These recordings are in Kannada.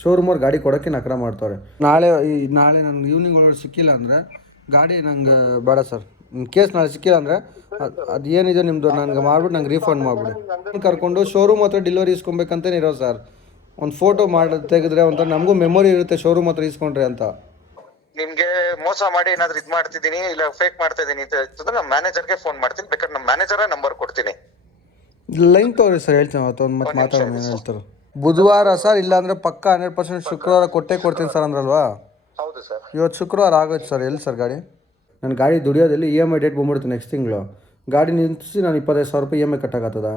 ಶೋರೂಮ್ ಅವ್ರು ಗಾಡಿ ಕೊಡೋಕ್ಕೆ ನಕರ ಮಾಡ್ತಾರೆ ನಾಳೆ ಈ ನಾಳೆ ನಂಗೆ ಈವ್ನಿಂಗ್ ಒಳಗೆ ಸಿಕ್ಕಿಲ್ಲ ಅಂದರೆ ಗಾಡಿ ನಂಗೆ ಬೇಡ ಸರ್. ನಿಮ್ಮ ಕೇಸ್ ನಾಳೆ ಸಿಕ್ಕಿಲ್ಲ ಅಂದರೆ ಅದು ಏನಿದೆ ನಿಮ್ಮದು ನನಗೆ ಮಾಡ್ಬಿಟ್ಟು ನಂಗೆ ರೀಫಂಡ್ ಮಾಡಿಬಿಡಿ. ಕರ್ಕೊಂಡು ಶೋರೂಮ್ ಹತ್ರ ಡೆಲಿವರಿ ಇಸ್ಕೊಬೇಕಂತಲೇ ಇರೋ ಸರ್. ಒಂದು ಫೋಟೋ ಮಾಡಿ ತೆಗೆದ್ರೆ ಒಂಥರ ನಮಗೂ ಮೆಮೊರಿ ಇರುತ್ತೆ ಶೋರೂಮ್ ಹತ್ರ ಇಸ್ಕೊಂಡ್ರೆ ಅಂತ. ನಿಮಗೆ ಮೋಸ ಮಾಡಿ ಏನಾದ್ರು ಇದು ಮಾಡ್ತಿದ್ದೀನಿ ಇಲ್ಲ ಫೇಕ್ ಮಾಡ್ತಿದ್ದೀನಿ ಅಂತ ನಮ್ಮ ಮ್ಯಾನೇಜರ್ಗೆ ಫೋನ್ ಮಾಡ್ತೀನಿ. ಬೇಕಾದ್ರೆ ನಮ್ಮ ಮ್ಯಾನೇಜರ ನಂಬರ್ ಕೊಡ್ತೀನಿ. ಲೈನ್ ತೋರಿ ಸರ್ ಹೇಳ್ತೀನಿ ಅವತ್ತು ಒಂದು ಮತ್ತೆ ಮಾತಾಡೋಣ ಹೇಳ್ತಾರೆ. ಬುಧವಾರ ಸರ್ ಇಲ್ಲಾಂದರೆ ಪಕ್ಕ ಹಂಡ್ರೆಡ್ ಪರ್ಸೆಂಟ್ ಶುಕ್ರವಾರ ಕೊಟ್ಟೆ ಕೊಡ್ತೀನಿ ಸರ್ ಅಂದ್ರಲ್ವಾ? ಹೌದು ಸರ್. ಇವತ್ತು ಶುಕ್ರವಾರ ಆಗೋಯ್ತು ಸರ್ ಎಲ್ಲಿ ಸರ್ ಗಾಡಿ? ನನ್ನ ಗಾಡಿ ದುಡಿಯೋದಲ್ಲಿ ಇ ಎಂ ಐ ಡೇಟ್ ಬಂದ್ಬಿಡ್ತು ನೆಕ್ಸ್ಟ್ ತಿಂಗಳು. ಗಾಡಿ ನಿಂತಿಸಿ ನಾನು ಇಪ್ಪತ್ತೈದು ಸಾವಿರ ರೂಪಾಯಿ E M I ಕಟ್ಟಾಗತ್ತದ?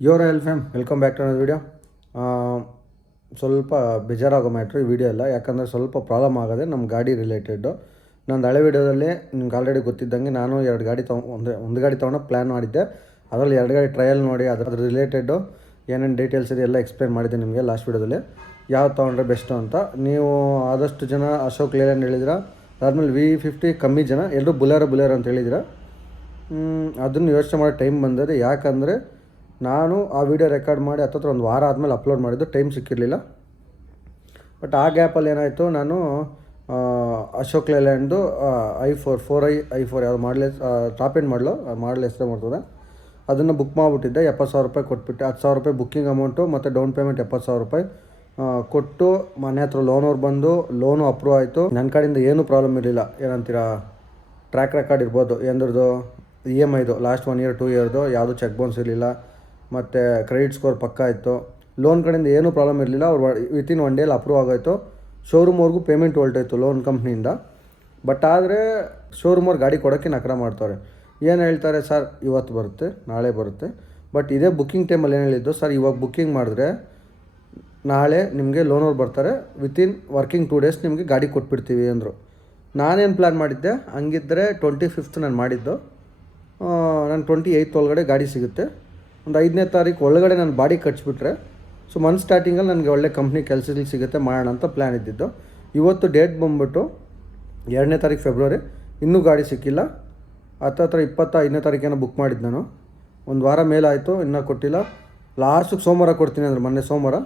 Your all fam welcome back to ನನ್ನ ವೀಡಿಯೋ ಸ್ವಲ್ಪ ಬೇಜಾರಾಗೋ ಮ್ಯಾಟ್ರು ಈ ವಿಡಿಯೋ ಎಲ್ಲ ಯಾಕಂದರೆ ಸ್ವಲ್ಪ ಪ್ರಾಬ್ಲಮ್ ಆಗೋದೆ ನಮ್ಮ ಗಾಡಿ ರಿಲೇಟೆಡ್ಡು ನಂದು ಹಳೆ ವೀಡಿಯೋದಲ್ಲಿ ನಿಮ್ಗೆ ಆಲ್ರೆಡಿ ಗೊತ್ತಿದ್ದಂಗೆ ನಾನು ಎರಡು ಗಾಡಿ ತೊ ಒಂದು ಒಂದು ಗಾಡಿ ತೊಗೊಂಡು ಪ್ಲ್ಯಾನ್ ಮಾಡಿದ್ದೆ. ಅದರಲ್ಲಿ ಎರಡು ಗಾಡಿ ಟ್ರಯಲ್ ನೋಡಿ, ಅದ್ರ ರಿಲೇಟೆಡು ಏನೇನು ಡೀಟೇಲ್ಸ್ ಇದೆ ಎಲ್ಲ ಎಕ್ಸ್ಪ್ಲೇನ್ ಮಾಡಿದ್ದೆ ನಿಮಗೆ ಲಾಸ್ಟ್ ವೀಡಿಯೋದಲ್ಲಿ. ಯಾವ್ದು ತೊಗೊಂಡ್ರೆ ಬೆಸ್ಟು ಅಂತ. ನೀವು ಆದಷ್ಟು ಜನ ಅಶೋಕ್ ಲೇಲ್ಯಾಂಡ್ ಹೇಳಿದಿರ ಅದಾದ್ಮೇಲೆ ವಿ ಫಿಫ್ಟಿ ಕಮ್ಮಿ ಜನ. ಎಲ್ಲರೂ ಬುಲೆರೋ ಬುಲೆರೋ ಅಂತ ಹೇಳಿದಿರ ಅದನ್ನು ಯೋಚನೆ ಮಾಡೋ ಟೈಮ್ ಬಂದಿದೆ. ಯಾಕಂದರೆ ನಾನು ಆ ವಿಡಿಯೋ ರೆಕಾರ್ಡ್ ಮಾಡಿ ಹತ್ತತ್ರ ಒಂದು ವಾರ ಆದಮೇಲೆ ಅಪ್ಲೋಡ್ ಮಾಡಿದ್ದು ಟೈಮ್ ಸಿಕ್ಕಿರಲಿಲ್ಲ. ಬಟ್ ಆ ಗ್ಯಾಪಲ್ಲಿ ಏನಾಯಿತು, ನಾನು Ashok Leyland I four four I I four ಯಾವ್ದು ಮಾಡಲೇಸ್ ಟಾಪ್ ಎಂಡ್ ಮಾಡಲು ಮಾಡಲ್ ಹೆಸರೇ ಮಾಡ್ತದೆ. ಅದನ್ನು ಬುಕ್ ಮಾಡಿಬಿಟ್ಟಿದ್ದೆ, ಎಪ್ಪತ್ತು ಸಾವಿರ ರೂಪಾಯಿ ಕೊಟ್ಬಿಟ್ಟೆ, ಹತ್ತು ಸಾವಿರ ರೂಪಾಯಿ ಬುಕ್ಕಿಂಗ್ ಅಮೌಂಟು ಮತ್ತು ಡೌನ್ ಪೇಮೆಂಟ್ ಎಪ್ಪತ್ತು ಸಾವಿರ ರೂಪಾಯಿ ಕೊಟ್ಟು ಮನೆ ಹತ್ರ ಲೋನ್ ಅವ್ರು ಬಂದು ಲೋನು ಅಪ್ರೂವ್ ಆಯಿತು. ನನ್ನ ಕಡೆಯಿಂದ ಏನೂ ಪ್ರಾಬ್ಲಮ್ ಇರಲಿಲ್ಲ. ಏನಂತೀರಾ ಟ್ರ್ಯಾಕ್ ರೆಕಾರ್ಡ್ ಇರ್ಬೋದು. ಎಂದ್ರದ್ದು ಇ ಎಂ ಐದು ಲಾಸ್ಟ್ ಒನ್ ಇಯರ್ ಟೂ ಇಯರ್ದು ಯಾವುದೂ ಚೆಕ್ ಬೌನ್ಸ್ ಇರಲಿಲ್ಲ. ಮತ್ತು ಕ್ರೆಡಿಟ್ ಸ್ಕೋರ್ ಪಕ್ಕ ಇತ್ತು. ಲೋನ್ ಕಡೆಯಿಂದ ಏನೂ ಪ್ರಾಬ್ಲಮ್ ಇರಲಿಲ್ಲ. ಅವ್ರು ವಿತಿನ್ ಒನ್ ಡೇಲಿ ಅಪ್ರೂವ್ ಆಗೋಯ್ತು. ಶೋರೂಮ್ವರೆಗೂ ಪೇಮೆಂಟ್ ಹೊಲ್ಟೋಯ್ತು ಲೋನ್ ಕಂಪ್ನಿಯಿಂದ ಬಟ್ ಆದರೆ ಶೋರೂಮವ್ರು ಗಾಡಿ ಕೊಡೋಕ್ಕೆ ನಕರ ಮಾಡ್ತಾರೆ ಏನು ಹೇಳ್ತಾರೆ, ಸರ್, ಇವತ್ತು ಬರುತ್ತೆ, ನಾಳೆ ಬರುತ್ತೆ. ಬಟ್ ಇದೇ ಬುಕ್ಕಿಂಗ್ ಟೈಮಲ್ಲಿ ಏನು ಹೇಳಿದ್ದು, ಸರ್, ಇವಾಗ ಬುಕ್ಕಿಂಗ್ ಮಾಡಿದ್ರೆ ನಾಳೆ ನಿಮಗೆ ಲೋನವ್ರು ಬರ್ತಾರೆ ವಿತಿನ್ ವರ್ಕಿಂಗ್ ಟೂ ಡೇಸ್ ನಿಮಗೆ ಗಾಡಿ ಕೊಟ್ಬಿಡ್ತೀವಿ ಅಂದರು. ನಾನೇನು ಪ್ಲ್ಯಾನ್ ಮಾಡಿದ್ದೆ ಹಂಗಿದ್ದರೆ ಟ್ವೆಂಟಿ ಫಿಫ್ತ್ ನಾನು ಮಾಡಿದ್ದು. ನಾನು ಟ್ವೆಂಟಿ ಏಯ್ತ್ ಒಳಗಡೆ ಗಾಡಿ ಸಿಗುತ್ತೆ. ಒಂದು ಐದನೇ ತಾರೀಕು ಒಳಗಡೆ ನಾನು ಬಾಡಿ ಕಟ್ಸ್ಬಿಟ್ರೆ ಸೊ ಮಂತ್ ಸ್ಟಾರ್ಟಿಂಗಲ್ಲಿ ನನಗೆ ಒಳ್ಳೆ ಕಂಪ್ನಿ ಕೆಲಸಗಳು ಸಿಗುತ್ತೆ, ಮಾಡೋಣ ಅಂತ ಪ್ಲ್ಯಾನ್ ಇದ್ದಿದ್ದು. ಇವತ್ತು ಡೇಟ್ ಬಂದ್ಬಿಟ್ಟು ಎರಡನೇ ತಾರೀಕು ಫೆಬ್ರವರಿ ಇನ್ನೂ ಗಾಡಿ ಸಿಕ್ಕಿಲ್ಲ. ಹತ್ತತ್ರ ಇಪ್ಪತ್ತ ಐದನೇ ತಾರೀಕೇನೋ ಬುಕ್ ಮಾಡಿದ್ದು ನಾನು. ಒಂದು ವಾರ ಮೇಲಾಯಿತು ಇನ್ನೂ ಕೊಟ್ಟಿಲ್ಲ. ಲಾಸ್ಟಿಗೆ ಸೋಮವಾರ ಕೊಡ್ತೀನಿ ಅಂದರೆ ಮೊನ್ನೆ ಸೋಮವಾರ.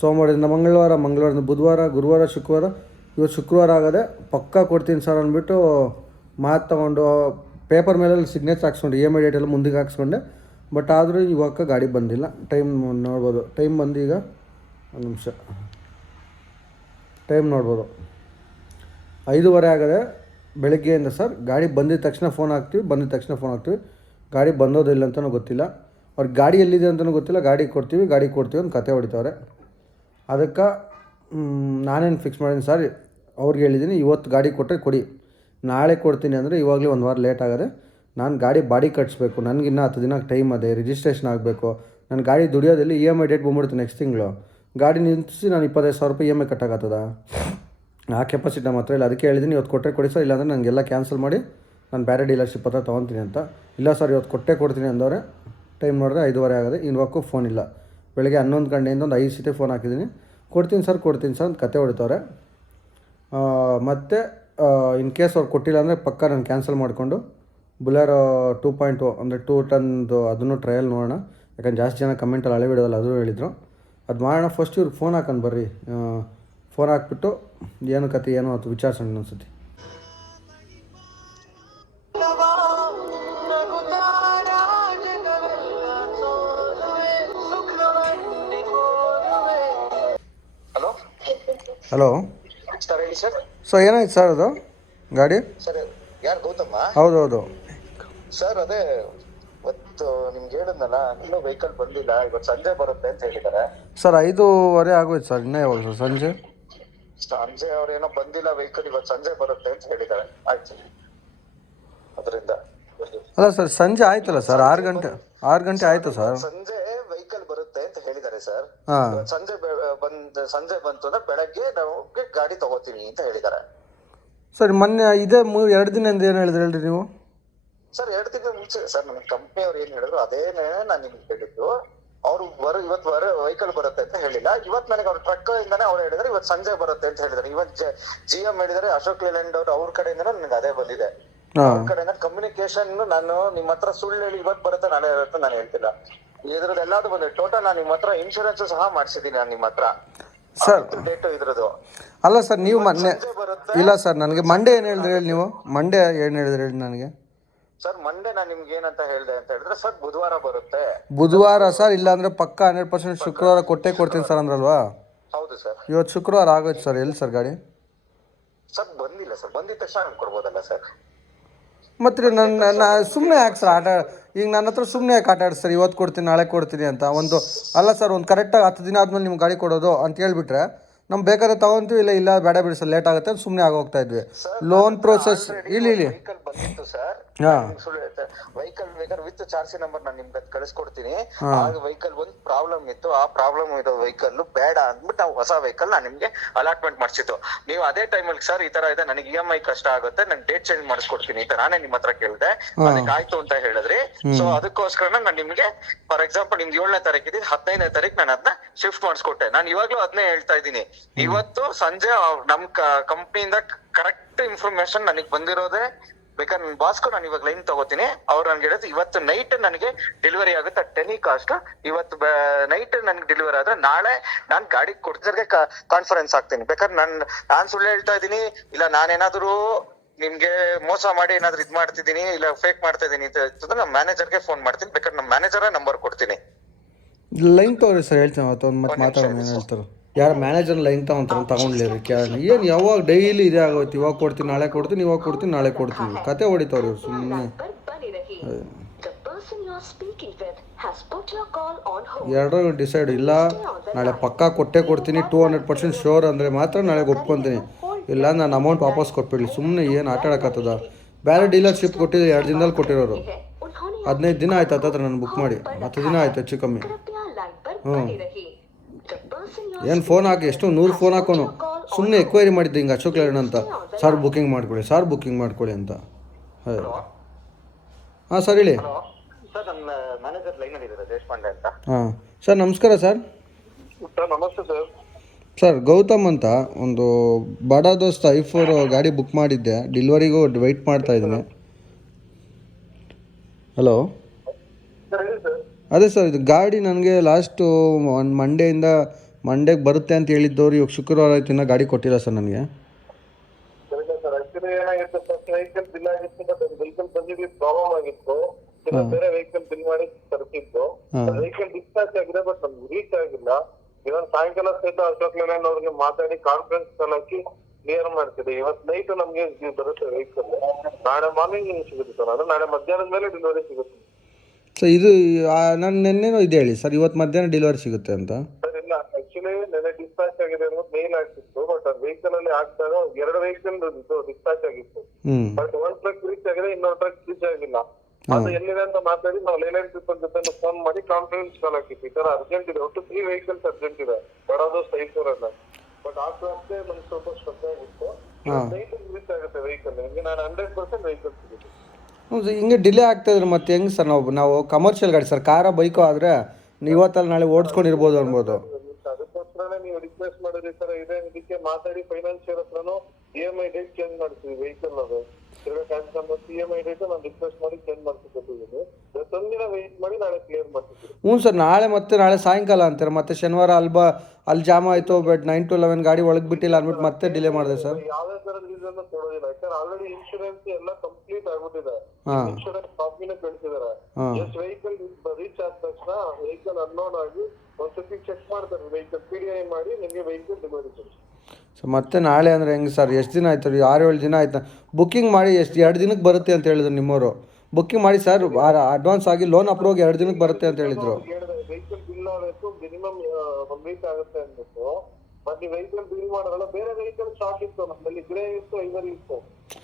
ಸೋಮವಾರದಿಂದ ಮಂಗಳವಾರ, ಮಂಗಳವಾರದಿಂದ ಬುಧವಾರ, ಗುರುವಾರ, ಶುಕ್ರವಾರ. ಇವತ್ತು ಶುಕ್ರವಾರ ಆಗದೆ ಪಕ್ಕಾ ಕೊಡ್ತೀನಿ ಸರ್ ಅಂದ್ಬಿಟ್ಟು ಮಾತು ತೊಗೊಂಡು ಪೇಪರ್ ಮೇಲೆ ಸಿಗ್ನೇಚರ್ ಹಾಕ್ಸ್ಕೊಂಡು ಇ ಎಂ ಐ ಡೇಟೆಲ್ಲ ಮುಂದಕ್ಕೆ ಹಾಕ್ಸ್ಕೊಂಡೆ. ಬಟ್ ಆದರೂ ಇವಾಗ ಗಾಡಿ ಬಂದಿಲ್ಲ. ಟೈಮ್ ನೋಡ್ಬೋದು. ಟೈಮ್ ಬಂದು ಈಗ ಒಂದು ನಿಮಿಷ. ಟೈಮ್ ನೋಡ್ಬೋದು. ಐದೂವರೆ ಆಗದೆ ಬೆಳಗ್ಗೆಯಿಂದ ಸರ್ ಗಾಡಿ ಬಂದಿದ ತಕ್ಷಣ ಫೋನ್ ಹಾಕ್ತೀವಿ, ಬಂದಿದ ತಕ್ಷಣ ಫೋನ್ ಹಾಕ್ತೀವಿ. ಗಾಡಿ ಬಂದೋದಿಲ್ಲ ಅಂತಲೂ ಗೊತ್ತಿಲ್ಲ. ಅವ್ರಿಗೆ ಗಾಡಿ ಎಲ್ಲಿದೆ ಅಂತಲೂ ಗೊತ್ತಿಲ್ಲ. ಗಾಡಿ ಕೊಡ್ತೀವಿ ಗಾಡಿ ಕೊಡ್ತೀವಿ ಅಂತ ಕತೆ ಹೊಡಿತವ್ರೆ. ಅದಕ್ಕೆ ನಾನೇನು ಫಿಕ್ಸ್ ಮಾಡೀನಿ ಸರ್, ಅವ್ರಿಗೆ ಹೇಳಿದ್ದೀನಿ ಇವತ್ತು ಗಾಡಿ ಕೊಟ್ಟರೆ ಕೊಡಿ. ನಾಳೆ ಕೊಡ್ತೀನಿ ಅಂದರೆ ಇವಾಗಲೇ ಒಂದು ವಾರ ಲೇಟ್ ಆಗದೆ ನಾನು ಗಾಡಿ ಬಾಡಿ ಕಟ್ಸ್ಬೇಕು ಇನ್ನೂ ಹತ್ತು ದಿನಕ್ಕೆ ಟೈಮ್ ಅದೇ ರಿಜಿಸ್ಟ್ರೇಷನ್ ಆಗಬೇಕು. ನಾನು ಗಾಡಿ ದುಡಿಯೋದಲ್ಲಿ ಇ ಎಂ ಐ ಡೇಟ್ ಬಂದ್ಬಿಡುತ್ತೆ ನೆಕ್ಸ್ಟ್ ತಿಂಗಳು. ಗಾಡಿ ನಿಲ್ಲಿಸಿ ನಾನು ಇಪ್ಪತ್ತೈದು ಸಾವಿರ ರೂಪಾಯಿ ಇ ಎಂ ಐ ಕಟ್ಟಾಗತ್ತದ ಆ ಕೆಪಾಸಿಟಿ ನಮ್ಮ ಹತ್ರ ಇಲ್ಲ, ಅದಕ್ಕೆ ಹೇಳಿದ್ದೀನಿ ಇವತ್ತು ಕೊಟ್ಟರೆ ಕೊಡಿ ಸರ್, ಇಲ್ಲಾಂದರೆ ನನಗೆಲ್ಲ ಕ್ಯಾನ್ಸಲ್ ಮಾಡಿ ನಾನು ಬೇರೆ ಡೀಲರ್ಶಿಪ್ ಹತ್ರ ತೊಗೊತೀನಿ ಅಂತ. ಇಲ್ಲ ಸರ್, ಇವತ್ತು ಕೊಟ್ಟೆ ಕೊಡ್ತೀನಿ ಅಂದವ್ರೆ ಟೈಮ್ ನೋಡಿದ್ರೆ ಐದುವರೆ ಆಗಿದೆ ಇನ್ವಾಕು ಫೋನ್ ಇಲ್ಲ. ಬೆಳಗ್ಗೆ ಹನ್ನೊಂದು ಗಂಟೆಯಿಂದ ಒಂದು ಐದು ಸೀಟೆ ಫೋನ್ ಹಾಕಿದ್ದೀನಿ ಕೊಡ್ತೀನಿ ಸರ್ ಕೊಡ್ತೀನಿ ಸರ್ ಅಂತ ಕತೆ ಹೊಡಿತವ್ರೆ. ಮತ್ತು ಇನ್ ಕೇಸ್ ಅವ್ರು ಕೊಟ್ಟಿಲ್ಲ ಅಂದರೆ ಪಕ್ಕ ನಾನು ಕ್ಯಾನ್ಸಲ್ ಮಾಡಿಕೊಂಡು ಬುಲೆರೋ ಟೂ ಪಾಯಿಂಟ್ ಟು ಅಂದರೆ ಟೂ ಟನ್ದು ಅದನ್ನು ಟ್ರಯಲ್ ನೋಡೋಣ. ಯಾಕಂದ್ರೆ ಜಾಸ್ತಿ ಜನ ಕಮೆಂಟಲ್ಲಿ ಹಳೆ ಬಿಡೋದಲ್ಲ ಅದು ಹೇಳಿದರು. ಅದು ಮಾಡೋಣ ಫಸ್ಟ್ ಇವ್ರಿಗೆ ಫೋನ್ ಹಾಕೊಂಡು ಬರ್ರಿ. ಫೋನ್ ಹಾಕ್ಬಿಟ್ಟು ಏನು ಕತೆ ಏನು ಅದು ವಿಚಾರಿಸೋಣ ಅನ್ಸುತ್ತೆ ಹಲೋ ಹಲೋ ಸರ್ ಏನಾಯ್ತು ಸರ್ ಅದು? ಗಾಡಿ? ಸರ್ ಯಾರು ಗೌತಮ್ಮ ಹೌದು ಹೌದು ಸರ್ ಅದೇ ಇವತ್ತು ನಿಮ್ಗೆ ಹೇಳಿದ್ನಲ್ಲ ಇನ್ನೂ ವೆಹಿಕಲ್ ಬಂದಿಲ್ಲ ಇವತ್ತು ಸಂಜೆ ಬರುತ್ತೆ ಅಂತ ಹೇಳಿದ್ದಾರೆ ಸರ್ ಐದೂವರೆ ಆಗೋಯ್ತು ಸರ್ ಇನ್ನೂ ಯಾವಾಗ ಸರ್ ಸಂಜೆ? ಸಂಜೆ ಅವ್ರೇನೋ ಬಂದಿಲ್ಲ ವೆಹಿಕಲ್ ಇವತ್ತು ಸಂಜೆ ಬರುತ್ತೆ ಅಂತ ಹೇಳಿದ್ದಾರೆ ಆಯ್ತು. ಅದರಿಂದ. ಅಲ್ಲ ಸರ್ ಸಂಜೆ ಆಯ್ತಲ್ಲ ಸರ್ ಆರು ಗಂಟೆ ಆರು ಗಂಟೆ ಆಯ್ತು ಸರ್ ಸಂಜೆ ವೆಹಿಕಲ್ ಬರುತ್ತೆ ಅಂತ ಹೇಳಿದ್ದಾರೆ ಸರ್ ಹಾಂ. ಇವತ್ತು ಸಂಜೆ ಬೆ- ಬಂದ್ ಸಂಜೆ ಬಂತು ಅಂದ್ರೆ ಬೆಳಗ್ಗೆ ನಮಗೆ ಗಾಡಿ ತಗೋತೀವಿ ಅಂತ ಹೇಳಿದ್ದಾರೆ ಸರ್ ಮೊನ್ನೆ ಇದೇ ಮೂರು ಎರಡು ದಿನದಿಂದ ಏನು ಹೇಳಿದ್ರಿ ಹೇಳ್ರಿ ನೀವು? ಸರ್ ಎರಡು ತಿಂಗಳ ಮುಂಚೆ. ಸರ್ ನಮ್ಮ ಕಂಪನಿ ಅವ್ರು ಏನ್ ಹೇಳಿದ್ರು ಅದೇನೇ ನಾನು ನಿಮ್ಗೆ ಹೇಳಿದ್ದು ಅವ್ರು ಬರ ಇವತ್ತು ಬರ ವೆಹಿಕಲ್ ಬರುತ್ತೆ ಅಂತ ಹೇಳಿಲ್ಲ. ಇವತ್ತು ನನಗೆ ಅವ್ರ ಟ್ರಕ್ ಇಂದಾನೆ ಅವ್ರು ಹೇಳಿದ್ರೆ ಇವತ್ತು ಸಂಜೆ ಬರುತ್ತೆ ಅಂತ ಹೇಳಿದ್ರು. ಇವತ್ ಜಿ ಎಂ ಹೇಳಿದ್ರೆ ಅಶೋಕ್ ಲೇಲ್ಯಾಂಡ್ ಅವ್ರು ಅವ್ರ ಕಡೆಯಿಂದ ನನಗೆ ಅದೇ ಬಂದಿದೆ. ಅವ್ರ ಕಡೆಯಿಂದ ಕಮ್ಯುನಿಕೇಶನ್ ನಾನು ನಿಮ್ಮ ಹತ್ರ ಸುಳ್ಳು ಹೇಳಿ ಇವತ್ತು ಬರುತ್ತೆ ನಾನು ಇರುತ್ತೆ ನಾನು ಹೇಳ್ತಿಲ್ಲ. ಇದ್ರದ್ದು ಎಲ್ಲಾದ್ರು ಬಂದ್ರೆ ಟೋಟಲ್ ನಾನು ನಿಮ್ಮ ಹತ್ರ ಇನ್ಶೂರೆನ್ಸ್ ಸಹ ಮಾಡಿಸಿದೀನಿ ನಾನು ನಿಮ್ಮ ಹತ್ರ. ಸರ್ ಡೇಟ್ ಇದ್ರದ್ದು. ಅಲ್ಲ ಸರ್ ನೀವು ಮೊನ್ನೆ ಇಲ್ಲ ಸರ್ ನನಗೆ ಮಂಡೇ ಏನು ಹೇಳಿದ್ರಿ ಹೇಳಿ ನೀವು? ಮಂಡೇ ಏನು ಹೇಳಿದ್ರಿ ಹೇಳಿ ನನಗೆ? ಸರ್ ಮಂಡೆ ನಾನು ನಿಮ್ಗೆ ಏನಂತ ಹೇಳಿದೆ ಅಂತ ಹೇಳಿದ್ರೆ ಸರ್ ಬುಧವಾರ ಬರುತ್ತೆ. ಬುಧವಾರ ಸರ್ ಇಲ್ಲಾಂದ್ರೆ ಪಕ್ಕ ಹಂಡ್ರೆಡ್ ಪರ್ಸೆಂಟ್ ಶುಕ್ರವಾರ ಕೊಟ್ಟೇ ಕೊಡ್ತೀನಿ ಸರ್ ಅಂದ್ರಲ್ವಾ? ಹೌದು ಸರ್. ಇವತ್ತು ಶುಕ್ರವಾರ ಆಗೋಯ್ತು ಸರ್ ಎಲ್ಲಿ ಸರ್ ಗಾಡಿ? ಸರ್ ಬಂದಿಲ್ಲ ಸರ್ ಬಂದಿದ ತಕ್ಷಣ ಕೊಡ್ಬೋದಲ್ಲ ಸರ್. ಮತ್ತೆ ನನ್ನ ನಾ ಸುಮ್ಮನೆ ಯಾಕೆ ಸರ್ ಆಟ ಈಗ ನನ್ನ ಹತ್ರ ಸುಮ್ಮನೆ ಯಾಕೆ ಆಟ ಸರ್ ಇವತ್ತು ಕೊಡ್ತೀನಿ ನಾಳೆ ಕೊಡ್ತೀನಿ ಅಂತ. ಒಂದು ಅಲ್ಲ ಸರ್ ಒಂದು ಕರೆಕ್ಟಾಗಿ ಹತ್ತು ದಿನ ಆದ್ಮೇಲೆ ನಿಮ್ಗೆ ಗಾಡಿ ಕೊಡೋದು ಅಂತ ಹೇಳ್ಬಿಟ್ರೆ ನಮ್ಗೆ ಬೇಕಾದ್ರೆ ತಗೊಂತೀವಿ ಇಲ್ಲ ಇಲ್ಲ ಬೇಡ ಬಿಡಿ ಸರ್ ಲೇಟ್ ಆಗುತ್ತೆ ಅಂತ ಸುಮ್ಮನೆ ಆಗೋಗ್ತಾ ಇದ್ವಿ. ಲೋನ್ ಪ್ರೋಸೆಸ್ ಇಲ್ಲಿ ಇಲ್ಲಿ. ವೆಹಿಕಲ್ ಬಂದಿತ್ತು ಸರ್. ವೆಹಿಕಲ್ ಬೇಕಾದ್ರೆ ವಿತ್ ಚಾರ್ಜಿ ನಂಬರ್ ನಾನು ನಿಮ್ಗೆ ಕಳಿಸ್ಕೊಡ್ತೀನಿ. ಆಗ ವೆಹಿಕಲ್ ಒಂದು ಪ್ರಾಬ್ಲಮ್ ಇತ್ತು. ಆ ಪ್ರಾಬ್ಲಮ್ ಇರೋ ವೆಹಿಕಲ್ ಬೇಡ ಅಂದ್ಬಿಟ್ಟು ನಾವು ಹೊಸ ವೆಹಿಕಲ್ ನಾನು ನಿಮ್ಗೆ ಅಲಾಟ್ಮೆಂಟ್ ಮಾಡಿಸಿದ್ದು. ನೀವು ಅದೇ ಟೈಮಲ್ಲಿ ಸರ್ ಈ ತರ ಇದೆ. ನನಗೆ ಇ ಎಂ ಐ ಕಷ್ಟ ಆಗುತ್ತೆ. ನಾನು ಡೇಟ್ ಚೇಂಜ್ ಮಾಡಿಸ್ಕೊಡ್ತೀನಿ. ಅಂತ ನಾನೇ ನಿಮ್ಮ ಹತ್ರ ಕೇಳಿದೆ. ಅದಕ್ಕೆ ಆಯ್ತು ಅಂತ ಹೇಳಿದ್ರಿ. ಸೊ ಅದಕ್ಕೋಸ್ಕರ ನಾನು ನಿಮ್ಗೆ ಫಾರ್ ಎಕ್ಸಾಂಪಲ್ ನಿಮ್ಗೆ ಏಳನೇ ತಾರೀಕು ಇದೆ. ಹದಿನೈದನೇ ತಾರೀಕು ನಾನು ಅದನ್ನ ಶಿಫ್ಟ್ ಮಾಡಿಸ್ಕೊಟ್ಟೆ. ನಾನು ಇವಾಗ್ಲೂ ಅದನ್ನೇ ಹೇಳ್ತಾ ಇದ್ದೀನಿ. ಇವತ್ತು ಸಂಜೆ ನಮ್ ಕಂಪ್ನಿಯಿಂದ ಕರೆಕ್ಟ್ ಇನ್ಫಾರ್ಮೇಶನ್ ನನಗೆ ಬಂದಿರೋದೇ ಬೇಕಾದ್ರೆ ನನ್ನ ಬಾಸ್ಗೂ ನಾನು ಇವಾಗ ಲೈನ್ ತಗೋತೀನಿ. ಅವ್ರು ನನ್ಗೆ ಹೇಳಿದ್ರು ಇವತ್ತು ನೈಟ್ ನನಗೆ ಡೆಲಿವರಿ ಆಗುತ್ತೆ ಟೆನಿ ಕಾಸ್ಟ್ ಇವತ್ತು ನೈಟ್ ನನ್ಗೆ ಡೆಲಿವರಿ ಆದ್ರೆ ನಾಳೆ ನಾನು ಗಾಡಿ ಕೊಡ್ತಿರ್ಗೆ ಕಾನ್ಫರೆನ್ಸ್ ಆಗ್ತೀನಿ ಬೇಕಾದ್ರೆ ನಾನು ನಾನ್ ಸುಳ್ಳು ಹೇಳ್ತಾ ಇದ್ದೀನಿ. ಇಲ್ಲ ನಾನೇನಾದ್ರೂ ನಿಮ್ಗೆ ಮೋಸ ಮಾಡಿ ಏನಾದ್ರು ಇದ್ ಮಾಡ್ತಿದ್ದೀನಿ ಇಲ್ಲ ಫೇಕ್ ಮಾಡ್ತಾ ಇದ್ದೀನಿ ಅಂತ ನಮ್ಮ ಮ್ಯಾನೇಜರ್ಗೆ ಫೋನ್ ಮಾಡ್ತೀನಿ. ಬೇಕಾದ್ರೆ ನಮ್ಮ ಮ್ಯಾನೇಜರ್ ನಂಬರ್ ಕೊಡ್ತೀನಿ. ಲೈನ್ ತಗೋರಿ ಸರ್ ಹೇಳ್ತೀನಿ ಅವತ್ತು ಒಂದು ಮತ್ತೆ ಮಾತಾಡೋಣ ಹೇಳ್ತಾರೆ. ಯಾರು ಮ್ಯಾನೇಜರ್ ಲೈನ್ ತಗೊಂತಾರೆ ತಗೊಂಡ್ಲಿರಿ ಕೇಳಿ ಏನು ಯಾವಾಗ ಡೈಲಿ ಇದೇ ಆಗೋಯ್ತು, ಇವಾಗ ಕೊಡ್ತೀನಿ, ನಾಳೆ ಕೊಡ್ತೀನಿ, ಇವಾಗ ಕೊಡ್ತೀನಿ, ನಾಳೆ ಕೊಡ್ತೀನಿ. ಕತೆ ಹೊಡಿತಾವ್ರಿ ಇವ್ರು ಸುಮ್ಮನೆ ಎರಡರ ಡಿಸೈಡ್ ಇಲ್ಲ, ನಾಳೆ ಪಕ್ಕಾ ಕೊಟ್ಟೆ ಕೊಡ್ತೀನಿ ಟೂ ಹಂಡ್ರೆಡ್ ಪರ್ಸೆಂಟ್ ಶೋರ್ ಅಂದರೆ ಮಾತ್ರ ನಾಳೆ ಒಪ್ಕೊತೀನಿ. ಇಲ್ಲ ನಾನು ಅಮೌಂಟ್ ವಾಪಸ್ ಕೊಟ್ಬಿಡಿ ಸುಮ್ಮನೆ ಏನು ಆಟ ಆಡೋಕ್ಕಾಗ್ತದ ಬೇರೆ ಡೀಲರ್ಶಿಪ್ ಕೊಟ್ಟಿದ್ದು ಎರಡು ದಿನದಲ್ಲಿ ಕೊಟ್ಟಿರೋರು. ಹದಿನೈದು ದಿನ ಆಯ್ತು ಹತ್ತತ್ರ ನಾನು ಬುಕ್ ಮಾಡಿ. ಹತ್ತು ದಿನ ಆಯ್ತು ಹೆಚ್ಚು ಕಮ್ಮಿ. ಹ್ಞೂ ಏನು ಫೋನ್ ಹಾಕಿ ಎಷ್ಟು ನೂರು ಫೋನ್ ಹಾಕೋನು. ಸುಮ್ಮನೆ ಎಕ್ವೈರಿ ಮಾಡಿದ್ದೆ ಹಿಂಗೆ ಅಶೋಕ್ ಲೇಡನ್ ಅಂತ. ಸಾರ್ ಬುಕಿಂಗ್ ಮಾಡ್ಕೊಳ್ಳಿ ಸಾರ್ ಬುಕಿಂಗ್ ಮಾಡ್ಕೊಳ್ಳಿ ಅಂತ. ಹಾಂ. ಸರ್ ಹೇಳಿ. ಹಾಂ. ಸರ್ ನಮಸ್ಕಾರ ಸರ್ ಸರ್ ಗೌತಮ್ ಅಂತ ಒಂದು ಬಡ ದೋಸ್ತ ಐ ಫೋರ್ ಗಾಡಿ ಬುಕ್ ಮಾಡಿದ್ದೆ. ಡಿಲ್ವರಿಗೂ ವೆಯ್ಟ್ ಮಾಡ್ತಾ ಇದ್ದೀನಿ. ಹಲೋ ಸರ್ ಅದೇ ಸರ್ ಇದು ಗಾಡಿ ನನಗೆ ಲಾಸ್ಟು ಒಂದು ಮಂಡೆಯಿಂದ ಮಂಡೇಗೆ ಬರುತ್ತೆ ಅಂತ ಹೇಳಿದ್ದವ್ರು ಇವಾಗ ಶುಕ್ರವಾರ ಆಯ್ತು ಇನ್ನೂ ಗಾಡಿ ಕೊಟ್ಟಿಲ್ಲ ಸರ್ ನನಗೆ. ಸರಿ ಸರ್ ಆಕ್ಚುಲಿ ಏನಾಗಿತ್ತು ಫಸ್ಟ್ ವೆಹಿಕಲ್ ಬಿಲ್ ಆಗಿತ್ತು ಬಟ್ ವೆಹಿಕಲ್ ಬಂದಿದ್ದು ಪ್ರಾಬ್ಲಮ್ ಆಗಿತ್ತು. ಬೇರೆ ವೆಹಿಕಲ್ ಬಿಲ್ ಮಾಡಿ ತರಿಸಿದ್ದು. ವೆಹಿಕಲ್ ಡಿಸ್ಪ್ಯಾಚ್ ಆಗಿದೆ ಬಟ್ ನಮ್ಗೆ ರೀಚ್ ಆಗಿಲ್ಲ. ಇವನ್ ಸಾಯಂಕಾಲ ಸಹಿತ ಅಶೋಕ್ ಲೇಲ್ಯಾಂಡ್ ಅವ್ರಿಗೆ ಮಾತಾಡಿ ಕಾನ್ಫರೆನ್ಸ್ ಕಾಲ್ ಹಾಕಿ ಕ್ಲಿಯರ್ ಮಾಡ್ತಿದೆ. ಇವತ್ತು ನೈಟ್ ನಮ್ಗೆ ಇದು ಬರುತ್ತೆ ವೆಹಿಕಲ್ ನಾಳೆ ಮಾರ್ನಿಂಗ್ ನಿಮ್ಗೆ ಸಿಗುತ್ತೆ ಸರ್ ಅದು ನಾಳೆ ಮಧ್ಯಾಹ್ನದ ಮೇಲೆ ಡೆಲಿವರಿ ಸಿಗುತ್ತೆ. ಸೊ ಇದು ನಾನು ನಿನ್ನೆ ಇದೆ ಹೇಳಿ. ಸರ್ ಇವತ್ತು ಮಧ್ಯಾಹ್ನ ಡೆಲಿವರಿ ಸಿಗುತ್ತೆ ಅಂತ. ಸರ್ ಇಲ್ಲ. ಆಕ್ಚುಲಿ ನೆನೆ ಡಿಸ್ಪ್ಯಾಚ್ ಆಗಿದೆ ಅನ್ನೋದು ಮೇಲ್ ಆಗ್ತಿತ್ತು ಬಟ್ ಅದು ವೆಹಿಕಲ್ ಅಲ್ಲಿ ಆಗ್ದಾಗ ಎರಡು ವೆಹಿಕಲ್ ಡಿಸ್ಪ್ಯಾಚ್ ಆಗಿತ್ತು. ಹ್ಞೂ ಬಟ್ ಒಂದ್ ಟ್ರಕ್ ರೀಚ್ ಆಗಿದೆ ಇನ್ನೊಂದ್ ಟ್ರಕ್ ರೀಚ್ ಆಗಿಲ್ಲ. ಅದು ಎಲ್ಲಿದೆ ಅಂತ ಮಾತಾಡಿ ನಾವು ಲೈಲೈನ್ ಪೀಪಲ್ ಜೊತೆ ಫೋನ್ ಮಾಡಿ ಕಾನ್ಫರೆನ್ಸ್ ಕಾಲ್ ಹಾಕಿದ್ವಿ. ಈ ತರ ಅರ್ಜೆಂಟ್ ಇದೆ. ಒಟ್ಟು ತ್ರೀ ವೆಹಿಕಲ್ಸ್ ಅರ್ಜೆಂಟ್ ಇದೆ. ಬರೋದು ಅಲ್ಲ. ಬಟ್ ಆ ಟ್ರಕ್ ನಮ್ಗೆ ಸ್ವಲ್ಪ ಸ್ಟ್ರಕ್ ಆಗಿತ್ತು. ರೀಚ್ ಆಗುತ್ತೆ ವೆಹಿಕಲ್ ನಿಮ್ಗೆ ನಾನು ಹಂಡ್ರೆಡ್ ಪರ್ಸೆಂಟ್ ವೆಹಿಕಲ್ ಸಿಗುತ್ತೆ. ಹಿಂಗೆ ಡಿಲೇ ಆಗ್ತಾ ಇದ್ರೆ ಮತ್ತೆ ಹೆಂಗೆ ಸರ್ ನಾವು ನಾವು ಕಮರ್ಷಿಯಲ್ ಗಾಡಿ ಸರ್ ಕಾರ ಬೈಕು ಆದರೆ ಇವತ್ತಲ್ಲಿ ನಾಳೆ ಓಡಿಸ್ಕೊಂಡಿರ್ಬೋದು ಅನ್ಬೋದು. ಅದಕ್ಕೋಸ್ಕರನೇ ನೀವು ರಿಕ್ವೆಸ್ಟ್ ಮಾಡಿದ್ರೆ ಸರ್, ಇದೇ ಇದೆ ಇದಕ್ಕೆ ಮಾತಾಡಿ ಫೈನಾನ್ಷಿಯರ್ ಹತ್ರನು E M I date change ಮಾಡ್ತೀವಿ ವೆಹಿಕಲ್ ಅದು. ಎಂ ಐ ಡೇಟ್ ನಾನು ರಿಕ್ವೆಸ್ಟ್ ಮಾಡಿ ಚೇಂಜ್ ಮಾಡ್ತಿದ್ದೀನಿ ಇವತ್ತೊಂದಿನ ವೆಯ್ಟ್ ಮಾಡಿ ನಾಳೆ ಕ್ಲಿಯರ್ ಮಾಡ್ತಿದ್ದೀನಿ ಹ್ಞೂ ಸರ್ ನಾಳೆ ಮತ್ತೆ ನಾಳೆ ಸಾಯಂಕಾಲ ಅಂತಾರೆ? ಮತ್ತೆ ಶನಿವಾರ ಅಲ್ಬ ಅಲ್ಲಿ ಜಾಮ್ ಆಯ್ತು ಬಟ್ ನೈನ್ ಟು ಲೆವೆನ್ ಗಾಡಿ ಒಳಗೆ ಬಿಟ್ಟಿಲ್ಲ ಅಂದ್ಬಿಟ್ಟು ಮತ್ತೆ ಡಿಲೇ ಮಾಡಿದೆ ಸರ್. ಯಾವ್ದೇ ತರದ ರೀಸನ್ ಕೊಡೋದಿಲ್ಲ. ಯಾಕಂದ್ರೆ ಆಲ್ರೆಡಿ ಇನ್ಶೂರೆನ್ಸ್ ಎಲ್ಲ ಕಂಪ್ಲೀಟ್ ಆಗ್ಬಿಟ್ಟಿದೆ. ಹಾಂ. ಇನ್ಶೂರೆನ್ಸ್ ಕಾಪಿನ ಕಳಿಸಿದಾರೆ. ಹಾಂ. ಜಸ್ಟ್ ವೆಹಿಕಲ್ ರೀಚ್ ಆದ ತಕ್ಷಣ ವೆಹಿಕಲ್ ಅನ್ನೋನ್ ಆಗಿ ಒಂದ್ಸತಿ ಚೆಕ್ ಮಾಡ್ತಾರೆ. ವೆಹಿಕಲ್ ಪಿ ಡಿ ಐ ಮಾಡಿ ನಿಮಗೆ ವೆಹಿಕಲ್ ಡೆಲಿವರಿ ಕೊಡ್ತಾರೆ. ಸೊ ಮತ್ತೆ ನಾಳೆ ಅಂದರೆ ಹೆಂಗೆ ಸರ್ ಎಷ್ಟು ದಿನ ಆಯ್ತು ರೀ? ಆರು ಏಳು ದಿನ ಆಯ್ತು? ಬುಕ್ಕಿಂಗ್ ಮಾಡಿ ಎಷ್ಟು ಎರಡು ದಿನಕ್ಕೆ ಬರುತ್ತೆ ಅಂತ ಹೇಳಿದ್ರು ನಿಮ್ಮವರು. ಬುಕ್ಕಿಂಗ್ ಮಾಡಿ ಸರ್ ಅಡ್ವಾನ್ಸ್ ಆಗಿ ಲೋನ್ ಅಪ್ರೂವ್ ಎರಡು ದಿನಕ್ಕೆ ಬರುತ್ತೆ ಅಂತ ಹೇಳಿದ್ರು. ಮಿನಿಮಮ್ ವೀಕ್ ಆಗುತ್ತೆ ಅಂದ್ಬಿಟ್ಟು. ಬಟ್ ನೀವು ವೆಹಿಕಲ್ ಬಿಲ್ ಮಾಡೋದಲ್ಲ ಬೇರೆ ವೆಹಿಕಲ್ ಸ್ಟಾಕ್ ಇತ್ತು. ನಮ್ಮಲ್ಲಿ ಗ್ರೇ ಇತ್ತು ಐವರಿ ಇತ್ತು.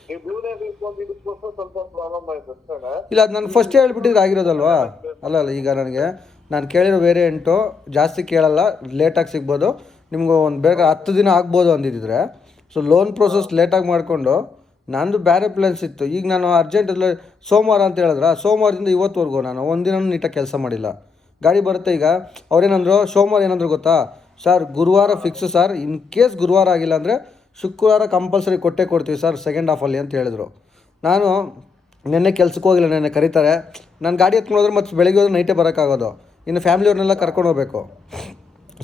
ನೀವು ಬ್ಲೂನೇ ಬೇಕು ಅಂತ ಇದಕ್ಕೋಸ್ಕರ ಸ್ವಲ್ಪ ಪ್ರಾಬ್ಲಮ್ ಆಯ್ತು ಅಷ್ಟೇ ಇಲ್ಲ ಅದು ನಾನು ಫಸ್ಟ್ ಹೇಳ್ಬಿಟ್ಟಿದ್ರೆ ಆಗಿರೋದಲ್ವಾ? ಅಲ್ಲ ಅಲ್ಲ ಈಗ ನನಗೆ ನಾನು ಕೇಳಿರೋ ವೇರಿಯಂಟು ಜಾಸ್ತಿ ಕೇಳಲ್ಲ ಲೇಟಾಗಿ ಸಿಗ್ಬೋದು. ನಿಮ್ಗೆ ಒಂದು ಬೇಗ ಹತ್ತು ದಿನ ಆಗ್ಬೋದು ಅಂದಿದ್ದಿದ್ರೆ ಸೊ ಲೋನ್ ಪ್ರೋಸೆಸ್ ಲೇಟಾಗಿ ಮಾಡಿಕೊಂಡು ನಂದು ಬೇರೆ ಪ್ಲ್ಯಾನ್ಸ್ ಇತ್ತು. ಈಗ ನಾನು ಅರ್ಜೆಂಟಲ್ಲಿ ಸೋಮವಾರ ಅಂತ ಹೇಳಿದ್ರೆ ಸೋಮವಾರದಿಂದ ಇವತ್ತುವರೆಗೂ ನಾನು ಒಂದಿನ ನೀಟಾಗಿ ಕೆಲಸ ಮಾಡಿಲ್ಲ. ಗಾಡಿ ಬರುತ್ತೆ ಈಗ. ಅವ್ರೇನಂದ್ರು, ಸೋಮವಾರ ಏನಂದ್ರು ಗೊತ್ತಾ? ಸರ್ ಗುರುವಾರ ಫಿಕ್ಸ್ ಸರ್ ಇನ್ ಕೇಸ್ ಗುರುವಾರ ಆಗಿಲ್ಲ ಅಂದರೆ ಶುಕ್ರವಾರ ಕಂಪಲ್ಸರಿ ಕೊಟ್ಟೇ ಕೊಡ್ತೀವಿ ಸರ್ ಸೆಕೆಂಡ್ ಹಾಫಲ್ಲಿ ಅಂತ ಹೇಳಿದ್ರು. ನಾನು ನಿನ್ನೆ ಕೆಲ್ಸಕ್ಕೆ ಹೋಗಿಲ್ಲ, ನೆನ್ನೆ ಕರೀತಾರೆ. ನಾನು ಗಾಡಿ ಎತ್ಕೊಂಡು ಹೋದ್ರೆ ಮತ್ತೆ ಬೆಳಗ್ಗೆ ಹೋದ್ರೆ ನೈಟೇ ಬರೋಕ್ಕಾಗೋದು. ಇನ್ನು ಫ್ಯಾಮಿಲಿಯವ್ರನ್ನೆಲ್ಲ ಕರ್ಕೊಂಡು ಹೋಗ್ಬೇಕು.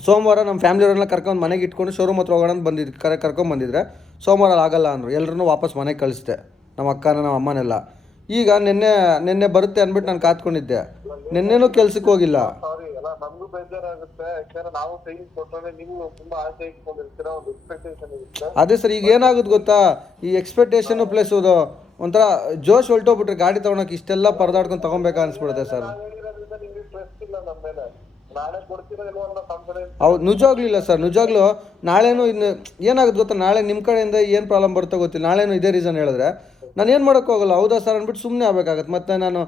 ಸೋಮವಾರ ನಮ್ಮ ಫ್ಯಾಮಿಲಿಯವರೆಲ್ಲ ಕರ್ಕೊಂಡು ಮನೆಗೆ ಇಟ್ಕೊಂಡು ಶೋರೂಮ್ ಹತ್ರ ಹೋಗೋಣ ಅಂತ ಬಂದಿದ್ದು ಕರೆ ಕರ್ಕೊಂಡು ಬಂದಿದ್ರೆ ಸೋಮವಾರ ಆಗಲ್ಲ ಅಂದರು. ಎಲ್ಲರೂ ವಾಪಸ್ ಮನೆಗೆ ಕಳಿಸಿದೆ. ನಮ್ಮ ಅಕ್ಕನ ನಮ್ಮ ಅಮ್ಮನೆಲ್ಲ. ಈಗ ನಿನ್ನೆ ನಿನ್ನೆ ಬರುತ್ತೆ ಅಂದ್ಬಿಟ್ಟು ನಾನು ಕಾತ್ಕೊಂಡಿದ್ದೆ. ನಿನ್ನೆನೂ ಕೆಲ್ಸಕ್ಕೆ ಹೋಗಿಲ್ಲ. ಸಾರಿ ಅಲ್ಲ ನಮ್ಗೂ ಬೇಜಾರಾಗುತ್ತೆ. ಯಾಕಂದ್ರೆ ನಾವು ಕೈ ಕೊಟ್ಟರೆ ನೀವು ತುಂಬಾ ಆಸೆ ಇಟ್ಕೊಂಡಿರ್ತೀರ ಒಂದು ಎಕ್ಸ್ಪೆಕ್ಟೇಷನ್ ಇರುತ್ತೆ. ಅದೇ ಸರ್ ಈಗ ಏನಾಗುತ್ತೆ ಗೊತ್ತಾ? ಈ ಎಕ್ಸ್ಪೆಕ್ಟೇಷನ್ ಪ್ಲಸ್ ಇದು ಒಂಥರ ಜೋಶ್ ಹೊಲ್ಟೋಗ್ಬಿಟ್ರೆ ಗಾಡಿ ತೊಗೊಳಕ್ಕೆ ಇಷ್ಟೆಲ್ಲ ಪರದಾಡ್ಕೊಂಡು ತಗೊಬೇಕಾ ಅನ್ಸ್ಬಿಡುತ್ತೆ ಸರ್ ನಾವ್ ಹೇಳಿರೋದ್ರಿಂದ ನಿಮ್ಗೆ ಟ್ರಸ್ಟ್ ಇಲ್ಲ ನಮ್ಮ ಮೇಲೆ ನಾಳೆ ಕೊಡ್ತೀರೋ ಇಲ್ವೋ ಅನ್ನೋ ಕಾನ್ಫಿಡೆನ್ಸ್ ಹೌದು ನಿಜವಾಗ್ಲೂ ಇಲ್ಲ ಸರ್ ನಿಜವಾಗ್ಲೂ ನಾಳೆನೂ ಇನ್ನು ಏನಾಗುತ್ತೆ ಗೊತ್ತಾ ನಾಳೆ ನಿಮ್ಮ ಕಡೆಯಿಂದ ಏನು ಪ್ರಾಬ್ಲಮ್ ಬರುತ್ತೆ ಗೊತ್ತಿಲ್ಲ ನಾಳೆನೂ ಇದೇ ರೀಸನ್ ಹೇಳಿದ್ರೆ. ನಾನು ಏನು ಮಾಡೋಕ್ಕೋಗಲ್ಲ ಹೌದಾ ಸರ್ ಅಂದ್ಬಿಟ್ಟು ಸುಮ್ಮನೆ ಆಗಬೇಕಾಗತ್ತೆ ಮತ್ತೆ ನಾನು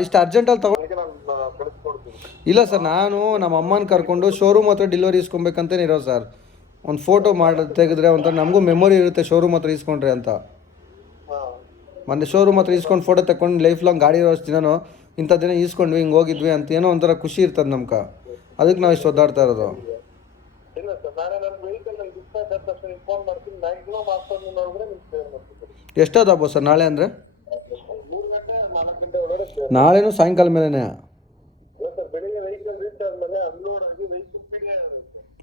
ಇಷ್ಟು ಅರ್ಜೆಂಟಲ್ಲಿ ತಗೊ ಇಲ್ಲ ಸರ್ ನಾನು ನಮ್ಮ ಅಮ್ಮನ ಕರ್ಕೊಂಡು ಶೋರೂಮ್ ಹತ್ರ ಡೆಲಿವರಿ ಇಸ್ಕೊಬೇಕಂತಲೇ ಇರೋ ಸರ್. ಒಂದು ಫೋಟೋ ಮಾಡಿ ತೆಗೆದ್ರೆ ಒಂಥರ ನಮಗೂ ಮೆಮೊರಿ ಇರುತ್ತೆ ಶೋರೂಮ್ ಹತ್ರ ಇಸ್ಕೊಂಡ್ರೆ ಅಂತ. ಮತ್ತು ಮೊನ್ನೆ ಶೋರೂಮ್ ಹತ್ರ ಇಸ್ಕೊಂಡು ಫೋಟೋ ತಗೊಂಡು ಲೈಫ್ ಲಾಂಗ್ ಗಾಡಿ ಇರೋ ದಿನನೂ ಇಂಥ ದಿನ ಈಸ್ಕೊಂಡ್ವಿ ಹಿಂಗೆ ಹೋಗಿದ್ವಿ ಅಂತ ಏನೋ ಒಂಥರ ಖುಷಿ ಇರ್ತದೆ ನಮ್ಗೆ ಅದಕ್ಕೆ ನಾವು ಇಷ್ಟು ಒದ್ದಾಡ್ತಾ ಇರೋದು. ಇಲ್ಲ ಸರ್ ನಾಳೆ ನನ್ನ ವೆಹಿಕಲ್ ಡಿಸ್ಪ್ಯಾಚ್ ಆದ ತಕ್ಷಣ ಇನ್ಫಾರ್ಮ್ ಮಾಡ್ತೀನಿ. ಮ್ಯಾಕ್ಸಿಮಮ್ ನಿಮ್ಗೆ ಕ್ಲಿಯರ್ ಮಾಡ್ತೀನಿ ಎಷ್ಟೋದಪ್ಪ ಸರ್ ನಾಳೆ ಅಂದರೆ? ಮೂರು ಗಂಟೆ ನಾಲ್ಕು ಗಂಟೆ ಒಳಗಡೆ clear ನಾಳೆನೂ ಸಾಯಂಕಾಲ ಮೇಲೆನೇ? ಇಲ್ಲ ಸರ್ ಬೆಳಿಗ್ಗೆ ವೆಹಿಕಲ್ ರೀಚ್ ಆದ್ಮೇಲೆ ಅನ್ಲೋಡ್ ಆಗಿ ವೆಹಿಕಲ್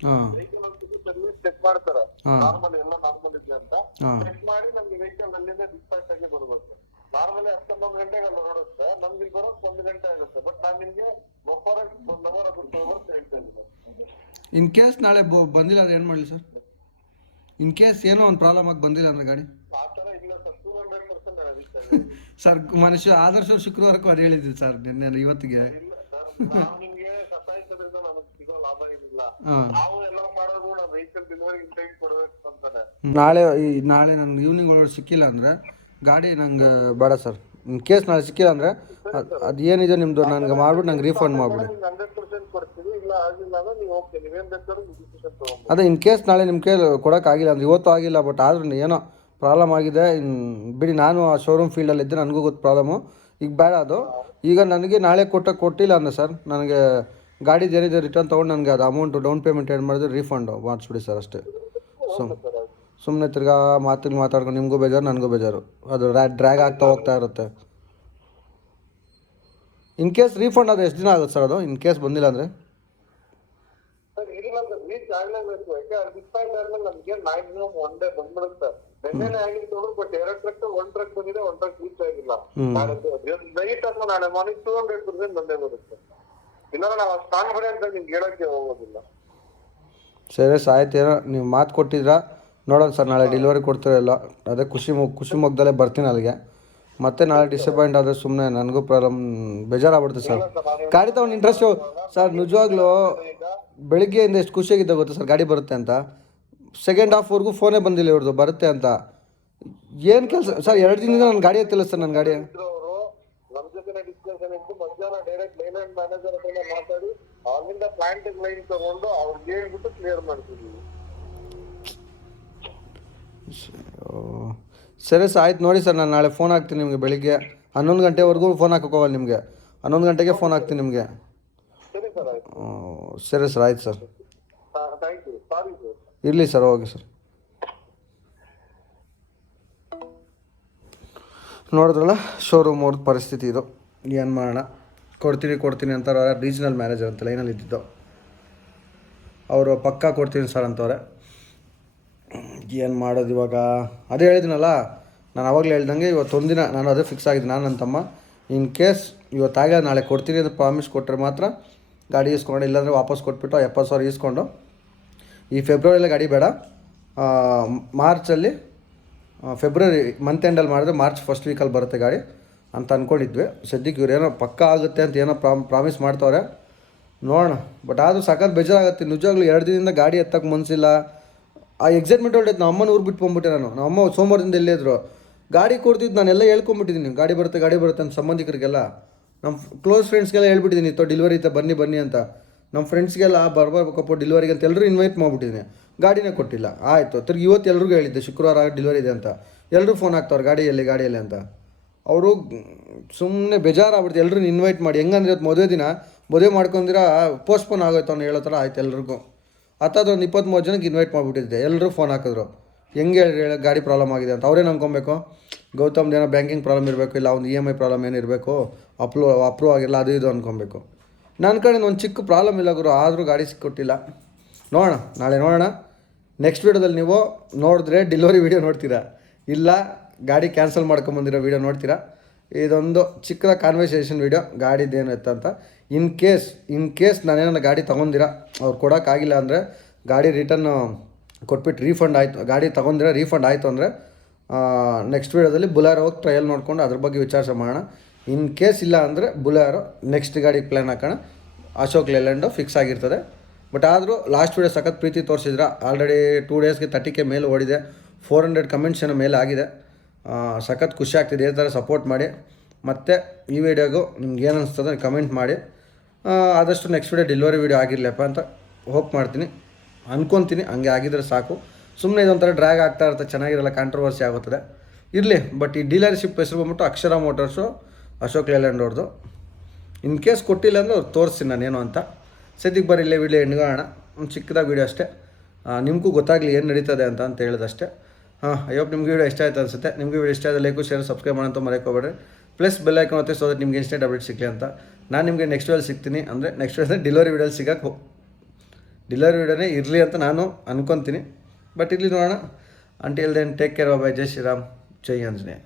ಹಾಂ. ವೆಹಿಕಲ್ ಸರ್ವಿಸ್ ಚೆಕ್ ಮಾಡ್ತಾರೆ. ಹಾ. ನಾರ್ಮಲ್ ಎಲ್ಲ ನಾರ್ಮಲ್ ಇದೆ ಅಂತ. ಹಾಂ. ಚೆಕ್ ಮಾಡಿ ನಮ್ಗೆ ವೆಹಿಕಲ್ ಅಲ್ಲಿಂದ ಡಿಸ್ಪ್ಯಾಚ್ ಆಗಿ ನಾರ್ಮಲಿ ಹನ್ನೊಂದು ಗಂಟೆಗೆ ಅಲ್ಲಿ ಹೊರಡುತ್ತೆ ನಮ್ಗೆ ಇಲ್ಲಿ ಬರೋಕ್ ಒಂದು ಗಂಟೆ ಆಗುತ್ತೆ. ಬಟ್ ನಾನು ನಿಮ್ಗೆ ಬೊಪ್ಪರ ಒಂದು ಅವರ್ ಅದು ಟೂ ಅವರ್ಸ್ ಹೇಳ್ತಾ ಇದ್ದೀನಿ ಇನ್ ಕೇಸ್ ನಾಳೆ ಬ ಬಂದಿಲ್ಲ ಅಂದ್ರೆ ಏನು ಮಾಡ್ಲಿ ಸರ್? ಇನ್ ಕೇಸ್ ಏನೋ ಒಂದು ಪ್ರಾಬ್ಲಮ್ ಆಗಿ ಬಂದಿಲ್ಲ ಅಂದ್ರೆ ಗಾಡಿ? ಆ ತರ ಇಲ್ಲ ಸರ್. ಟೂ ಹಂಡ್ರೆಡ್ ಪರ್ಸೆಂಟ್ ನಾನು ಅದಿಷ್ಟ ಸರ್. ಮನುಷ್ಯ ಆದರ್ಶ ಶುಕ್ರವಾರಕ್ಕೂ ಅದು ಹೇಳಿದ್ವಿ ಸರ್ ನಿನ್ನೆ ಇವತ್ತಿಗೆ. ಇಲ್ಲ ಸರ್. ನಾವು ನಿಮ್ಗೆ ಸತಾಯಿಸೋದ್ರಿಂದ ನಮಗೆ ಸಿಗೋ ಲಾಭ ಹಾಂ. ನಾವು ಎಲ್ಲ ಮಾಡೋದು ನಾವು ವೆಹಿಕಲ್ ಡೆಲಿವರಿ ಇನ್ ಟೈಮ್ ಕೊಡ್ಬೇಕು ಅಂತಾನೆ. ನಾಳೆ ಈ ನಾಳೆ ನನ್ಗೆ ಈವ್ನಿಂಗ್ ಒಳಗಡೆ ಸಿಕ್ಕಿಲ್ಲ ಅಂದರೆ ಗಾಡಿ ನಂಗೆ ಬೇಡ ಸರ್. ಇನ್ ಕೇಸ್ ನಾಳೆ ಸಿಕ್ಕಿಲ್ಲ ಅಂದರೆ ಅದು ಏನಿದೆ ನಿಮ್ಮದು ನನಗೆ ಮಾಡ್ಬಿಟ್ಟು ನಂಗೆ ರೀಫಂಡ್ ಮಾಡಿಬಿಡಿ. ನಿಮ್ಗೆ ಹಂಡ್ರೆಡ್ ಪರ್ಸೆಂಟ್ ಕೊಡ್ತೀವಿ ಇಲ್ಲ ಆಗಿಲ್ಲ ಅಂದ್ರೆ ನೀವು ಓಕೆ ನೀವೇನ್ ಬೇಕಾದ್ರೂ ಡಿಸಿಷನ್ ತಗೊಂಡು ಅದೇ ಇನ್ ಕೇಸ್ ನಾಳೆ ನಿಮ್ಮ ಕೈಲಿ ಕೊಡೋಕ್ಕಾಗಿಲ್ಲ ಅಂದ್ರೆ ಇವತ್ತು ಆಗಿಲ್ಲ ಬಟ್ ಆದ್ರೂ ಏನೋ ಪ್ರಾಬ್ಲಮ್ ಆಗಿದೆ. ಇನ್ ಬಿಡಿ ನಾನು ಆ ಶೋರೂಮ್ ಫೀಲ್ಡಲ್ಲಿ ಇದ್ದೆ ನನಗೂ ಗೊತ್ತು ಪ್ರಾಬ್ಲಮು. ಈಗ ಬೇಡ ಅದು. ಈಗ ನನಗೆ ನಾಳೆ ಕೊಟ್ಟ ಕೊಟ್ಟಿಲ್ಲ ಅಂದ್ರೆ ಸರ್ ನನಗೆ ಗಾಡಿದು ಏನಿದೆ ರಿಟರ್ನ್ ತೊಗೊಂಡು ನನಗೆ ಅದು ಅಮೌಂಟು ಡೌನ್ ಪೇಮೆಂಟ್ ಏನು ಮಾಡಿದ್ರೆ ರೀಫಂಡು ಮಾಡಿಸ್ಬಿಡಿ ಸರ್ ಅಷ್ಟೇ. ಸುಮ್ ಸುಮ್ಮನೆ ತಿರ್ಗಾ ಮಾತಿಗೆ ಮಾತಾಡ್ಕೊಂಡು ನಿಮಗೂ ಬೇಜಾರು ನನಗೂ ಬೇಜಾರು. ಅದು ಡ್ರ್ಯಾಗ್ ಆಗ್ತಾ ಹೋಗ್ತಾ ಇರುತ್ತೆ. ಇನ್ ಕೇಸ್ ರೀಫಂಡ್ ಆದರೆ ಎಷ್ಟು ದಿನ ಆಗುತ್ತೆ ಸರ್ ಅದು? ಇನ್ ಕೇಸ್ ಬಂದಿಲ್ಲ ಅಂದರೆ? ನಿನ್ನೆನೆ ಆಗಿತ್ತು ಬಟ್ ಎರಡು ಟ್ರಕ್ ಒಂದ್ ಟ್ರಕ್ ಬಂದಿದೆ ಒಂದ್ ಟ್ರಕ್ ರೀಚ್ ಆಗಿಲ್ಲ. ನೈಟ್ ಅಥವಾ ನಾಳೆ ಮಾರ್ನಿಂಗ್ ಟೂ ಹಂಡ್ರೆಡ್ ಪರ್ಸೆಂಟ್ ಬಂದೇ ಬರುತ್ತೆ ಇಲ್ಲ ನಾವು ಅಷ್ಟು ಕಾನ್ಫಿಡೆನ್ಸ್ ನಿಮ್ಗೆ ಹೇಳಕ್ಕೆ ಹೋಗೋದಿಲ್ಲ. ಸರಿ ಸಾಯ್ತೀರ ನೀವು ಮಾತು ಕೊಟ್ಟಿದ್ರಾ? ನೋಡೋಣ ಸರ್, ನಾಳೆ ಡೆಲಿವರಿ ಕೊಡ್ತೀರಲ್ಲ ಅದೇ ಖುಷಿ ಮುಗ್ ಖುಷಿ ಮುಗ್ದಲ್ಲೇ ಬರ್ತೀನಿ ಅಲ್ಲಿಗೆ. ಮತ್ತೆ ನಾಳೆ ಡಿಸಪಾಯಿಂಟ್ ಆದರೆ ಸುಮ್ಮನೆ ನನಗೂ ಪ್ರಾಬ್ಲಮ್ ಬೇಜಾರಾಗ್ಬಿಡ್ತು ಸರ್. ಗಾಡಿ ತಗೊಂಡು ಇಂಟ್ರೆಸ್ಟು ಸರ್, ನಿಜವಾಗ್ಲೂ ಬೆಳಿಗ್ಗೆಯಿಂದ ಎಷ್ಟು ಖುಷಿಯಾಗಿದ್ದ ಗೊತ್ತಾ ಸರ್, ಗಾಡಿ ಬರುತ್ತೆ ಅಂತ? ಸೆಕೆಂಡ್ ಹಾಫ್ವರೆಗೂ ಫೋನೇ ಬಂದಿಲ್ಲ ಇವ್ರದ್ದು ಬರುತ್ತೆ ಅಂತ. ಏನು ಕೆಲಸ ಸರ್, ಎರಡು ದಿನದಿಂದ ನನ್ನ ಗಾಡಿ ಎತ್ತಿಲ್ಲ ಸರ್ ನನ್ನ ಗಾಡಿ. ಮಾತಾಡಿ ಪ್ಲಾಂಟ್ ಲೈನ್ ತಗೊಂಡು ಅವ್ರಿಗೆ ಹೇಳ್ಬಿಟ್ಟು ಕ್ಲಿಯರ್ ಮಾಡ್ತಿದ್ವಿ. ಸರಿ ಸರ್ ಆಯ್ತು ನೋಡಿ ಸರ್ ನಾನು ನಾಳೆ ಫೋನ್ ಹಾಕ್ತೀನಿ ನಿಮಗೆ ಬೆಳಿಗ್ಗೆ. ಹನ್ನೊಂದು ಗಂಟೆವರೆಗೂ ಫೋನ್ ಹಾಕೋಕ್ಕೋಗಲ್ಲ ನಿಮಗೆ. ಹನ್ನೊಂದು ಗಂಟೆಗೆ ಫೋನ್ ಹಾಕ್ತೀನಿ ನಿಮಗೆ. ಸರಿ ಸರ್ ಆಯ್ತು. ಸರಿ ಇರಲಿ ಸರ್ ಓಕೆ ಸರ್. ನೋಡಿದ್ರಲ್ಲ ಶೋರೂಮ್ ಅವ್ರದ್ದು ಪರಿಸ್ಥಿತಿ ಇದು. ಏನು ಮಾಡೋಣ? ಕೊಡ್ತೀನಿ ಕೊಡ್ತೀನಿ ಅಂತಾರೆ ರೀಜನಲ್ ಮ್ಯಾನೇಜರ್ ಅಂತ ಲೈನಲ್ಲಿ ಇದ್ದಿದ್ದು. ಅವರು ಪಕ್ಕಾ ಕೊಡ್ತೀನಿ ಸರ್ ಅಂತವ್ರೆ. ಏನು ಮಾಡೋದು ಇವಾಗ? ಅದೇ ಹೇಳಿದ್ನಲ್ಲ, ನಾನು ಅವಾಗಲೇ ಹೇಳ್ದಂಗೆ ಇವತ್ತು ಒಂದಿನ ನಾನು ಅದೇ ಫಿಕ್ಸ್ ಆಗಿದ್ದೆ, ನಾನು ನನ್ನ ತಮ್ಮ. ಇನ್ ಕೇಸ್ ಇವತ್ತಾಗ ನಾಳೆ ಕೊಡ್ತೀನಿ ಅಂತ ಪ್ರಾಮಿಸ್ ಕೊಟ್ಟರೆ ಮಾತ್ರ ಗಾಡಿ ಇಸ್ಕೊಂಡು ಇಲ್ಲಾಂದರೆ ವಾಪಸ್ ಕೊಟ್ಬಿಟ್ಟು ಎಪ್ಪತ್ತು ಸಾವಿರ ಇಸ್ಕೊಂಡು ಈ ಫೆಬ್ರವರಿಯಲ್ಲಿ ಗಾಡಿ ಬೇಡ. ಮಾರ್ಚಲ್ಲಿ ಫೆಬ್ರವರಿ ಮಂತ್ ಎಂಡಲ್ಲಿ ಮಾಡಿದ್ರೆ ಮಾರ್ಚ್ ಫಸ್ಟ್ ವೀಕಲ್ಲಿ ಬರುತ್ತೆ ಗಾಡಿ ಅಂತ ಅಂದ್ಕೊಂಡಿದ್ವಿ ಸದ್ಯಕ್ಕೆ ಇವ್ರು ಏನೋ ಪಕ್ಕ ಆಗುತ್ತೆ ಅಂತ ಏನೋ ಪ್ರಾಮ್ ಪ್ರಾಮಿಸ್ ಮಾಡ್ತವ್ರೆ. ನೋಡೋಣ. ಬಟ್ ಆದರೂ ಸಖತ್ ಬೇಜಾರಾಗುತ್ತೆ. ನಿಜವಾಗ್ಲೂ ಎರಡು ದಿನದಿಂದ ಗಾಡಿ ಎತ್ತಕ್ಕೆ ಮನಸ್ಸಿಲ್ಲ ಆ ಎಕ್ಸೈಟ್ಮೆಂಟ್ ಹೊರಟೈತೆ ನಮ್ಮ ಅಮ್ಮನ ಊರು ಬಿಟ್ಟು ಬಂದ್ಬಿಟ್ಟೆ ನಾನು ನಮ್ಮ ಸೋಮವಾರದಿಂದ ಎಲ್ಲೇ ಇದ್ರು. ಗಾಡಿ ಕೊಡ್ತಿದ್ದು ನಾನೆಲ್ಲ ಹೇಳ್ಕೊಂಬಿಟ್ಟಿದ್ದೀನಿ ಗಾಡಿ ಬರುತ್ತೆ ಗಾಡಿ ಬರುತ್ತೆ ಅಂತ ಸಂಬಂಧಿಕರಿಗೆಲ್ಲ. ನಮ್ಮ ಕ್ಲೋಸ್ ಫ್ರೆಂಡ್ಸ್ಗೆಲ್ಲ ಹೇಳ್ಬಿಟ್ಟಿದ್ದೀನಿ ಇತ್ತು ಡೆಲಿವರಿ ಇತ್ತು, ಬನ್ನಿ ಬನ್ನಿ ಅಂತ. ನಮ್ಮ ಫ್ರೆಂಡ್ಸ್ಗೆಲ್ಲ ಬರ್ಬಾರ್ಬೇಕಪ್ಪ ಡೆಲಿವರಿಗೆ ಅಂತ ಎಲ್ಲರೂ ಇನ್ವೈಟ್ ಮಾಡಿಬಿಟ್ಟಿದ್ದೀನಿ ಗಾಡಿನೇ ಕೊಟ್ಟಿಲ್ಲ. ಆಯಿತು. ತಿರ್ಗಿ ಇವತ್ತು ಎಲ್ರಿಗೂ ಹೇಳಿದ್ದೆ, ಶುಕ್ರವಾರ ಡೆಲಿವರಿ ಇದೆ ಅಂತ. ಎಲ್ಲರೂ ಫೋನ್ ಹಾಕ್ತವ್ರು ಗಾಡಿಯಲ್ಲಿ ಗಾಡಿಯಲ್ಲಿ ಅಂತ. ಅವರು ಸುಮ್ಮನೆ ಬೇಜಾರಾಗ್ಬಿಡ್ತು. ಎಲ್ಲರೂ ಇನ್ವೈಟ್ ಮಾಡಿ. ಹೆಂಗಂದ್ರೆ ಇವತ್ತು ಮದುವೆ ದಿನ. ಮದುವೆ ಮಾಡ್ಕೊಂಡಿರ ಪೋಸ್ಟ್ಪೋನ್ ಆಗೋಯ್ತು ಅವ್ನು ಹೇಳೋ ಥರ ಆಯ್ತು ಎಲ್ರಿಗೂ. ಹತ್ತದ ಒಂದು ಇಪ್ಪತ್ತ್ಮೂರು ಜನಕ್ಕೆ ಇನ್ವೈಟ್ ಮಾಡಿಬಿಟ್ಟಿದ್ದೆ. ಎಲ್ಲರೂ ಫೋನ್ ಹಾಕಿದ್ರು. ಹೆಂಗೆ ಹೇಳಿ ಗಾಡಿ ಪ್ರಾಬ್ಲಮ್ ಆಗಿದೆ ಅಂತ. ಅವರೇ ಅನ್ಕೊಬೇಕು? ಗೌತಮ್ದು ಏನೋ ಬ್ಯಾಂಕಿಂಗ್ ಪ್ರಾಬ್ಲಮ್ ಇರಬೇಕು, ಇಲ್ಲ ಒಂದು ಇ ಎಂ ಐ ಪ್ರಾಬ್ಲಮ್ ಏನು ಇರಬೇಕು ಅಪ್ಲೂ ಅಪ್ರೂವ್ ಆಗಿರಲ್ಲ ಅದು ಇದು ಅಂದ್ಕೊಬೇಕು ನನ್ನ ಕಡೆ ಒಂದು ಚಿಕ್ಕ ಪ್ರಾಬ್ಲಮ್ ಇಲ್ಲ ಗುರು, ಆದರೂ ಗಾಡಿ ಸಿಕ್ಕೊಟ್ಟಿಲ್ಲ. ನೋಡೋಣ, ನಾಳೆ ನೋಡೋಣ. ನೆಕ್ಸ್ಟ್ ವೀಡಿಯೋದಲ್ಲಿ ನೀವು ನೋಡಿದ್ರೆ ಡೆಲಿವರಿ ವೀಡಿಯೋ ನೋಡ್ತೀರಾ? ಇಲ್ಲ, ಗಾಡಿ ಕ್ಯಾನ್ಸಲ್ ಮಾಡ್ಕೊಂಬಂದಿರೋ ವೀಡಿಯೋ ನೋಡ್ತೀರಾ? ಇದೊಂದು ಚಿಕ್ಕದ ಕಾನ್ವರ್ಸೇಷನ್ ವೀಡಿಯೋ ಗಾಡಿದೇನು ಎತ್ತ ಅಂತ ಇನ್ ಕೇಸ್ ಇನ್ ಕೇಸ್ ನಾನೇನೋ ಗಾಡಿ ತೊಗೊಂಡಿರ, ಅವ್ರು ಕೊಡೋಕ್ಕಾಗಿಲ್ಲ ಅಂದರೆ ಗಾಡಿ ರಿಟರ್ನ್ ಕೊಟ್ಬಿಟ್ಟು ರೀಫಂಡ್ ಆಯಿತು, ಗಾಡಿ ತೊಗೊಂದಿರ ರೀಫಂಡ್ ಆಯಿತು ಅಂದರೆ ನೆಕ್ಸ್ಟ್ ವೀಡಿಯೋದಲ್ಲಿ ಬುಲಾರೋ ಹೋಗಿ ಟ್ರಯಲ್ ನೋಡಿಕೊಂಡು ಅದ್ರ ಬಗ್ಗೆ ವಿಚಾರ ಮಾಡೋಣ. ಇನ್ ಕೇಸ್ ಇಲ್ಲ ಅಂದರೆ ಬುಲಾರೋ ನೆಕ್ಸ್ಟ್ ಗಾಡಿಗೆ ಪ್ಲ್ಯಾನ್ ಹಾಕೋಣ. ಅಶೋಕ್ ಲೇಲ್ಯಾಂಡು ಫಿಕ್ಸ್ ಆಗಿರ್ತದೆ. ಬಟ್ ಆದರೂ ಲಾಸ್ಟ್ ವೀಡಿಯೋ ಸಖತ್ ಪ್ರೀತಿ ತೋರಿಸಿದ್ರ. ಆಲ್ರೆಡಿ ಟೂ ಡೇಸ್ಗೆ ತರ್ಟಿ ಕೆ ಮೇಲೆ ಓಡಿದೆ. ಫೋರ್ ಹಂಡ್ರೆಡ್ ಕಮೆಂಟ್ಸ್ ಏನೋ ಮೇಲೆ ಆಗಿದೆ. ಸಖತ್ ಖುಷಿ ಆಗ್ತಿದೆ. ಇದೇ ಥರ ಸಪೋರ್ಟ್ ಮಾಡಿ. ಮತ್ತು ಈ ವಿಡಿಯೋಗೂ ನಿಮ್ಗೆ ಏನು ಅನಿಸ್ತದೆ ಕಮೆಂಟ್ ಮಾಡಿ. ಆದಷ್ಟು ನೆಕ್ಸ್ಟ್ ವೀಡಿಯೋ ಡೆಲಿವರಿ ವೀಡಿಯೋ ಆಗಿರಲಿಪ್ಪ ಅಂತ ಹೋಪ್ ಮಾಡ್ತೀನಿ. ಅಂದ್ಕೊತೀನಿ ಹಂಗೆ ಆಗಿದ್ರೆ ಸಾಕು. ಸುಮ್ಮನೆ ಇದೊಂಥರ ಡ್ರ್ಯಾಗ್ ಆಗ್ತಾ ಇರುತ್ತೆ, ಚೆನ್ನಾಗಿರಲ್ಲ ಕಾಂಟ್ರವರ್ಸಿ ಆಗುತ್ತದೆ. ಇರಲಿ ಬಟ್ ಈ ಡೀಲರ್ಶಿಪ್ ಹೆಸರು ಬಂದ್ಬಿಟ್ಟು ಅಕ್ಷರ ಮೋಟರ್ಸು ಅಶೋಕ್ ಲೇಲ್ಯಾಂಡ್ ಅವ್ರದ್ದು ಇನ್ ಕೇಸ್ ಕೊಟ್ಟಿಲ್ಲ ಅಂದರೆ ಅವ್ರು ತೋರಿಸ್ತೀನಿ ನಾನೇನು ಅಂತ. ಸದ್ಯಕ್ಕೆ ಬರೀ ಇಲ್ಲೇ ವೀಡಿಯೋ ಹೆಣ್ಗೋಣ ಒಂದು ಚಿಕ್ಕದಾಗಿ ವೀಡಿಯೋ ಅಷ್ಟೇ. ನಿಮಗೂ ಗೊತ್ತಾಗಲಿ ಏನು ನಡೀತದೆ ಅಂತ ಅಂತ ಹೇಳಿದಷ್ಟೇ. ಹಾಂ ಅಯ್ಯೋ ನಿಮಗೆ ವೀಡಿಯೋ ಇಷ್ಟ ಆಯ್ತು ಅನಿಸುತ್ತೆ. ನಿಮಗೆ ವೀಡಿಯೋ ಇಷ್ಟ ಆದ ಲೈಕು ಶೇರ್ ಸಬ್ಸ್ಕ್ರೈಬ್ ಮಾಡೋಂಥ ಮರೆಕೋಬೇಡ್ರಿ. ಪ್ಲಸ್ ಬೆಲ್ ಐಕನ್ ಒತ್ತಿ ಸೊ ದಟ್ ನಿಮ್ಗೆ ಇನ್ಸ್ಟೆಂಟ್ ಅಪ್ಡೇಟ್ ಸಿಗಲಿ ಅಂತ. ನಾನು ನಿಮಗೆ ನೆಕ್ಸ್ಟ್ ವೀಡಿಯೋ ಸಿಗ್ತೀನಿ. ಅಂದರೆ ನೆಕ್ಸ್ಟ್ ವೀಡಿಯೋ ಡೆಲಿವರಿ ವೀಡಿಯೋಲಿ ಸಿಗಕ್ಕೆ ಹೋ ಡೆಲಿವರಿ ವೀಡಿಯೋನೇ ಇರಲಿ ಅಂತ ನಾನು ಅನ್ಕೊತೀನಿ. ಬಟ್ ಇಲ್ಲಿ ನೋಡೋಣ. Until then take care bye ಜೈ ಶ್ರೀರಾಮ್ ಜೈ ಆಂಜನೇಯ